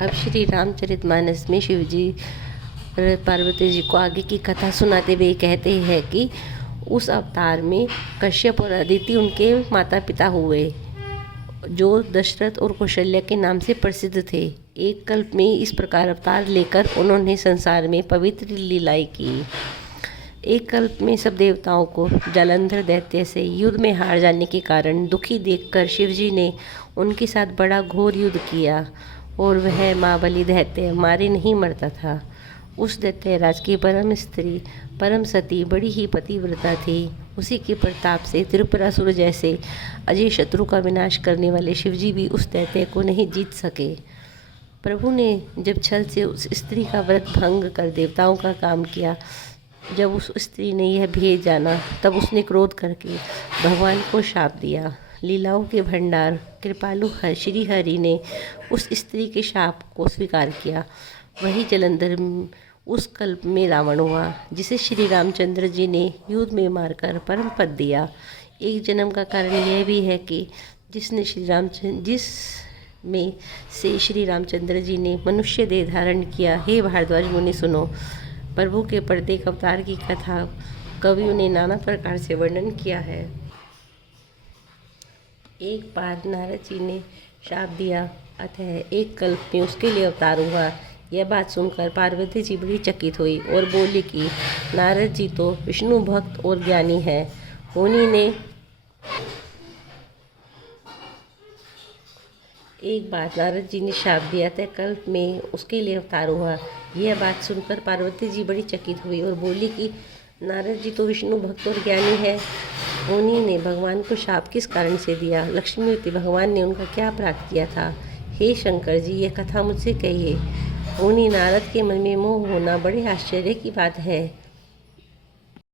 अब श्री रामचरितमानस में शिव जी पार्वती जी को आगे की कथा सुनाते हुए कहते हैं कि उस अवतार में कश्यप और अदिति उनके माता पिता हुए, जो दशरथ और कौशल्या के नाम से प्रसिद्ध थे। एक कल्प में इस प्रकार अवतार लेकर उन्होंने संसार में पवित्र लीलाएं की। एक कल्प में सब देवताओं को जालंधर दैत्य से युद्ध में हार जाने के कारण दुखी देखकर शिवजी ने उनके साथ बड़ा घोर युद्ध किया और वह महाबली दैत्य मारे नहीं मरता था। उस दैत्यराज की परम स्त्री परम सती बड़ी ही पतिव्रता थी। उसी के प्रताप से त्रिपुरासुर जैसे अजय शत्रु का विनाश करने वाले शिवजी भी उस दैत्य को नहीं जीत सके। प्रभु ने जब छल से उस स्त्री का व्रत भंग कर देवताओं का काम किया, जब उस स्त्री ने यह भेद जाना, तब उसने क्रोध करके भगवान को शाप दिया। लीलाओं के भंडार कृपालु श्री हरि ने उस स्त्री के शाप को स्वीकार किया। वही जलंधर उस कल्प में रावण हुआ, जिसे श्री रामचंद्र जी ने युद्ध में मारकर परम पद दिया। एक जन्म का कारण यह भी है कि जिस में से श्री रामचंद्र जी ने मनुष्य देह धारण किया। हे भारद्वाज मुनि सुनो, प्रभु के प्रत्येक अवतार की कथा कवियों ने नाना प्रकार से वर्णन किया है। एक बार नारद जी ने शाप दिया, अतः एक कल्प में उसके लिए अवतार हुआ। यह बात सुनकर पार्वती जी बड़ी चकित हुई और बोली कि नारद जी तो विष्णु भक्त और ज्ञानी है। उन्हीं ने एक बार नारद जी ने शाप दिया, तय कल्प में उसके लिए अवतार हुआ। यह बात सुनकर पार्वती जी बड़ी चकित हुई और बोली कि नारद जी तो विष्णु भक्त और ज्ञानी है। उन्हीं ने भगवान को शाप किस कारण से दिया? लक्ष्मीपति भगवान ने उनका क्या अपराध किया था? हे शंकर जी, यह कथा मुझसे कहिए। उन्हीं नारद के मन में मोह होना बड़े आश्चर्य की बात है।